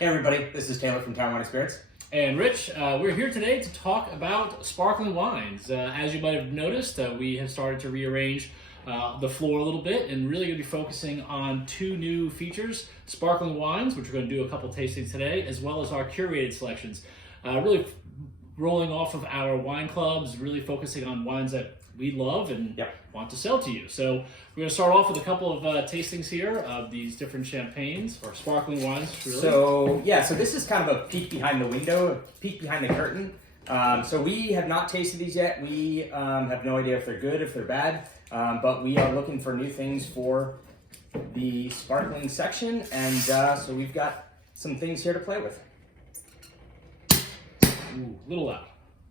Hey everybody, this is Taylor from Town Wine and Spirits. And Rich, we're here today to talk about sparkling wines. As you might have noticed, we have started to rearrange the floor a little bit and really going to be focusing on two new features, sparkling wines, which we're going to do a couple tastings today, as well as our curated selections. Really rolling off of our wine clubs, really focusing on wines that we love and want to sell to you. So we're going to start off with a couple of tastings here of these different champagnes or sparkling wines. Really. So this is kind of a peek behind the window, a peek behind the curtain. So we have not tasted these yet. We have no idea if they're good, if they're bad, but we are looking for new things for the sparkling section, and so we've got some things here to play with. Ooh, a little loud.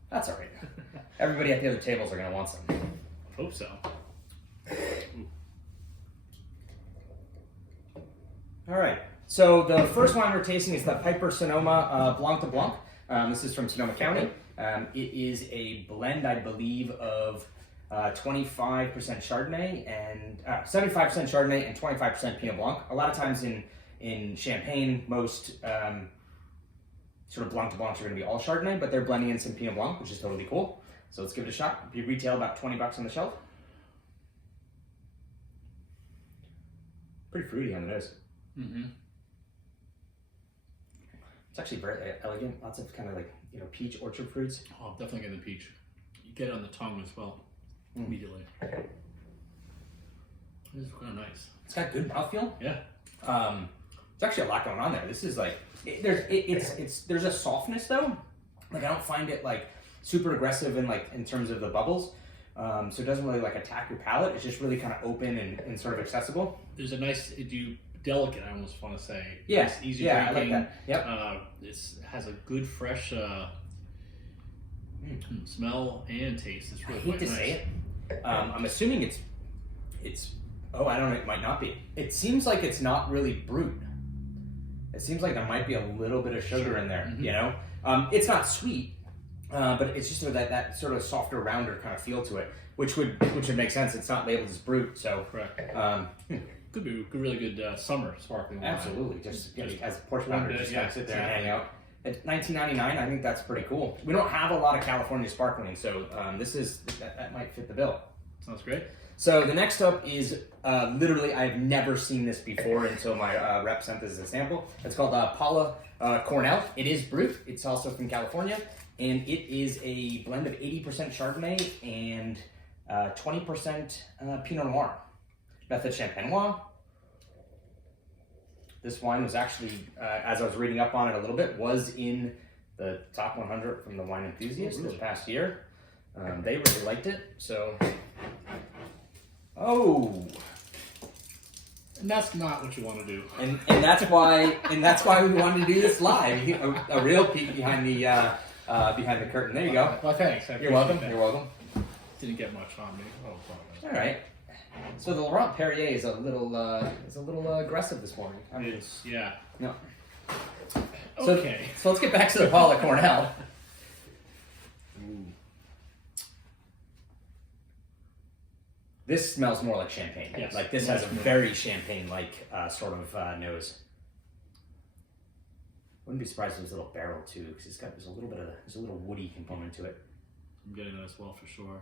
That's all right. Everybody at the other tables are going to want some. Hope so. All right. So the first wine we're tasting is the Piper Sonoma Blanc de Blanc. This is from Sonoma County. It is a blend, I believe, of 25% Chardonnay and 75% Chardonnay and 25% Pinot Blanc. A lot of times in Champagne, most sort of Blanc de Blancs are going to be all Chardonnay, but they're blending in some Pinot Blanc, which is totally cool. So let's give it a shot. It'll be retail about $20 on the shelf. Pretty fruity on the nose. Mm-hmm. It's actually very elegant. Lots of kind of like, peach orchard fruits. Oh, definitely getting the peach. You get it on the tongue as well, immediately. This is kind of nice. It's got good mouthfeel. Yeah. There's actually a lot going on there. This is like, there's a softness though. Like I don't find it like super aggressive in terms of the bubbles. So it doesn't really like attack your palate. It's just really kind of open and sort of accessible. There's a nice, delicate, I almost want to say. Yeah, nice, easy yeah, drinking. I like that. Yep. This has a good fresh smell and taste. It's really I hate quite to nice. say it. I'm assuming it's. Oh, I don't know. It might not be. It seems like it's not really brut. It seems like there might be a little bit of sugar in there. Mm-hmm. It's not sweet, but it's just sort of that sort of softer, rounder kind of feel to it, which would make sense. It's not labeled as brut, so correct. Could be really good summer sparkling wine. Absolutely, just as a porch pounder, just kind of sit there and hang out. At $19.99, I think that's pretty cool. We don't have a lot of California sparkling, so that might fit the bill. Sounds great. So the next up is literally, I've never seen this before until my rep sent this as a sample. It's called Paula Cornell. It is brut. It's also from California, and it is a blend of 80% Chardonnay and 20% Pinot Noir. Method Champenois. This wine was actually, as I was reading up on it a little bit, was in the top 100 from the Wine Enthusiast this past year. They really liked it, so. Oh. And that's not what you want to do. And that's why we wanted to do this live. A real peek behind the curtain. There you go. Well, thanks. You're welcome. That. You're welcome. Didn't get much on me. All right. So the Laurent Perrier is a little aggressive this morning. Yeah. No. Okay. So let's get back to the Paula Cornell. Ooh. This smells more like champagne. Yes. Like this has a very champagne-like sort of nose. Wouldn't be surprised if it was a little barrel too, because there's a little woody component to it. I'm getting that as well for sure.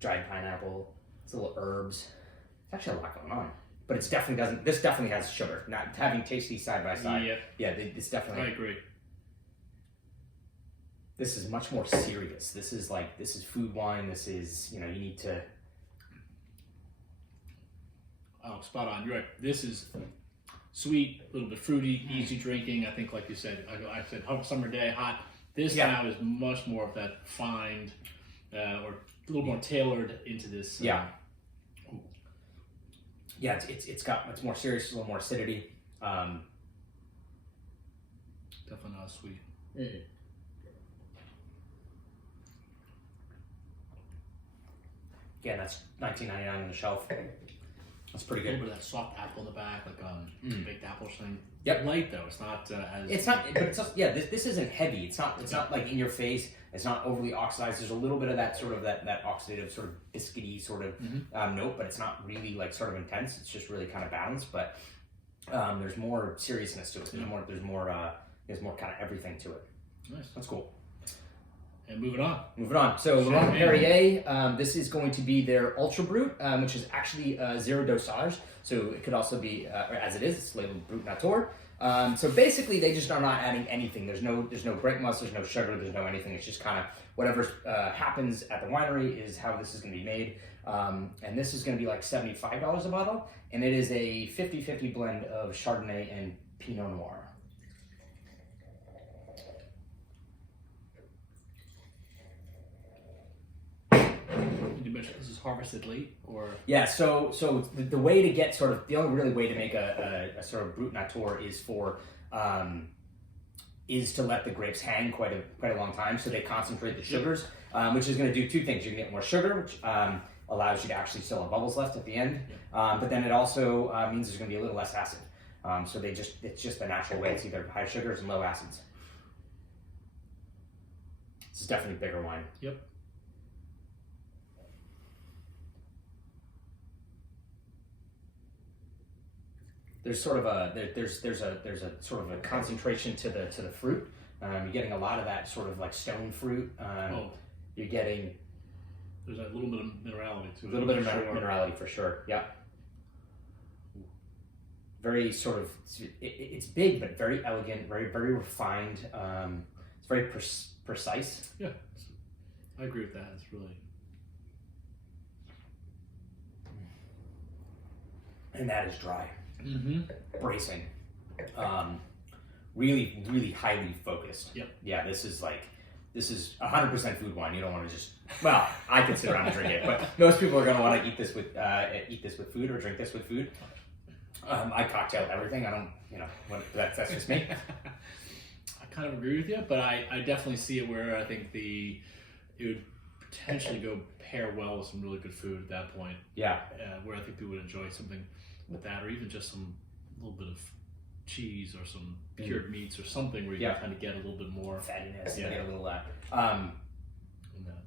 Dried pineapple. It's a little herbs. It's actually a lot going on, but this definitely has sugar. Not having tasted these side by side. Yeah. This definitely. I agree. This is much more serious. This is food wine. This is, you need to. Oh, spot on. You're right. This is sweet, a little bit fruity, easy drinking. I think, like you said, I said summer day, hot. This now is much more of that fine, or a little more tailored into this. It's more serious, a little more acidity. Definitely not sweet. Mm-hmm. Again, that's $19.99 on the shelf. That's pretty A good. little bit of that soft apple in the back, like baked apple thing. Yep. Light though. It's not as. It's not, but it's just, this isn't heavy. It's not like in your face. It's not overly oxidized. There's a little bit of that sort of that oxidative sort of biscuity sort of note, but it's not really like sort of intense. It's just really kind of balanced. But There's more seriousness to it. There's more kind of everything to it. Nice. That's cool. And moving on. So Laurent Perrier, this is going to be their Ultra Brut, which is actually zero dosage. So it could also be, or as it is, it's labeled Brut Nature. So basically, they just are not adding anything. There's no grape must, there's no sugar, there's no anything. It's just kind of whatever happens at the winery is how this is going to be made. And this is going to be like $75 a bottle, and it is a 50-50 blend of Chardonnay and Pinot Noir. You mentioned this is harvested late, or yeah. So the way to get sort of the only really way to make a sort of Brut Nature is to let the grapes hang quite a long time. So they concentrate the sugars, which is going to do two things. You can get more sugar, which allows you to actually still have bubbles left at the end. But then it also means there's going to be a little less acid. So it's just the natural way. It's either high sugars and low acids. This is definitely bigger wine. Yep. There's sort of there's a sort of a concentration to the fruit. You're getting a lot of that sort of like stone fruit. You're getting there's a little bit of minerality to it. A little bit of minerality for sure. Yeah. Very sort of it's big but very elegant, very refined. It's very precise. Yeah, I agree with that. It's really. And that is dry. Mm-hmm. Bracing. Really highly focused. Yep. Yeah, this is 100% food wine. You don't want to just, well, I can sit around and drink it, but most people are going to want to eat this with food or drink this with food. I cocktail everything. I don't, that's just me. I kind of agree with you, but I definitely see it where I think it would potentially go pair well with some really good food at that point. Yeah. Where I think people would enjoy something with that, or even just some little bit of cheese or some cured meats or something where you can kind of get a little bit more fattiness. Yeah. Get a little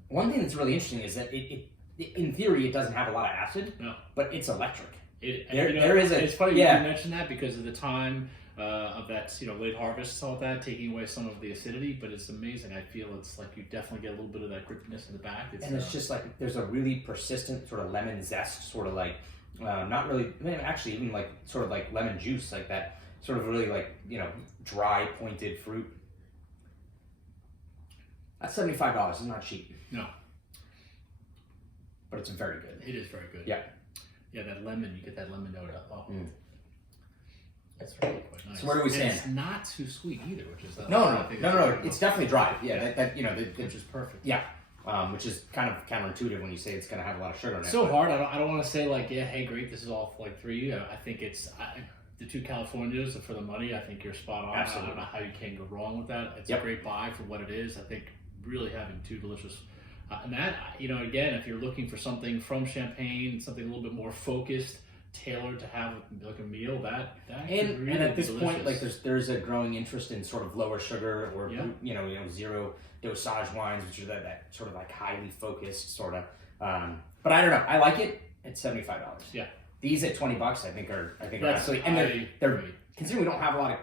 one thing that's really interesting is that it in theory it doesn't have a lot of acid, but it's electric. It's funny you mention that because of the time of that late harvest and all that, taking away some of the acidity, but it's amazing. I feel it's like you definitely get a little bit of that grittiness in the back. It's just like there's a really persistent sort of lemon zest, sort of like not really, actually even like sort of like lemon juice, like that sort of really like dry pointed fruit. That's $75. It's not cheap. No, but it's very good. It is very good. Yeah. Yeah, that lemon, you get that lemon note up. Oh. That's really quite nice. So where do we stand? It's not too sweet either, which is no. It's definitely dry. Yeah, which is perfect. Yeah, which is kind of counterintuitive when you say it's going to have a lot of sugar in it. So hard. I don't want to say like, yeah, hey, great, this is all like for you. I think it's the two Californias for the money. I think you're spot on. Absolutely. I don't know how you can go wrong with that. It's a great buy for what it is. I think really having two delicious. And that, again, if you're looking for something from Champagne, something a little bit more focused, tailored to have like a meal, that could really and at be this delicious. point, like there's a growing interest in sort of lower sugar or zero dosage wines, which are that sort of like highly focused sort of. But I don't know. I like it. It's $75. Yeah. These at $20, I think are absolutely, and they're considering we don't have a lot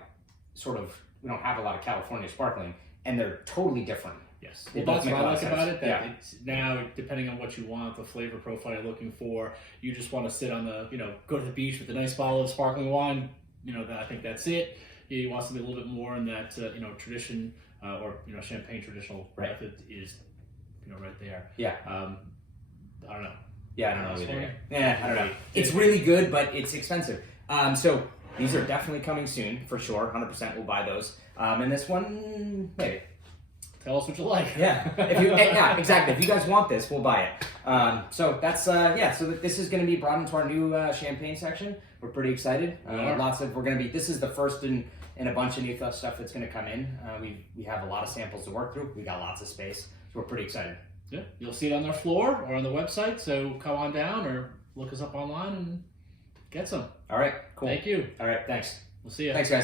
of California sparkling, and they're totally different. Yes, well, that's what I like about it. That it's now, depending on what you want, the flavor profile you're looking for, you just want to sit on the, go to the beach with a nice bottle of sparkling wine. I think that's it. You want something a little bit more in that, tradition or Champagne traditional method is, right there. Yeah. I don't know. Yeah, I don't know either. Yeah, I don't know. It's really good, but it's expensive. So these are definitely coming soon for sure. 100% we'll buy those. And this one, maybe. Tell us what you like. Yeah, exactly. If you guys want this, we'll buy it. So that's So this is going to be brought into our new Champagne section. We're pretty excited. This is the first in a bunch of new stuff that's going to come in. We have a lot of samples to work through. We got lots of space, so we're pretty excited. Yeah, you'll see it on their floor or on the website. So come on down or look us up online and get some. All right, cool. Thank you. All right, thanks. We'll see you. Thanks, guys.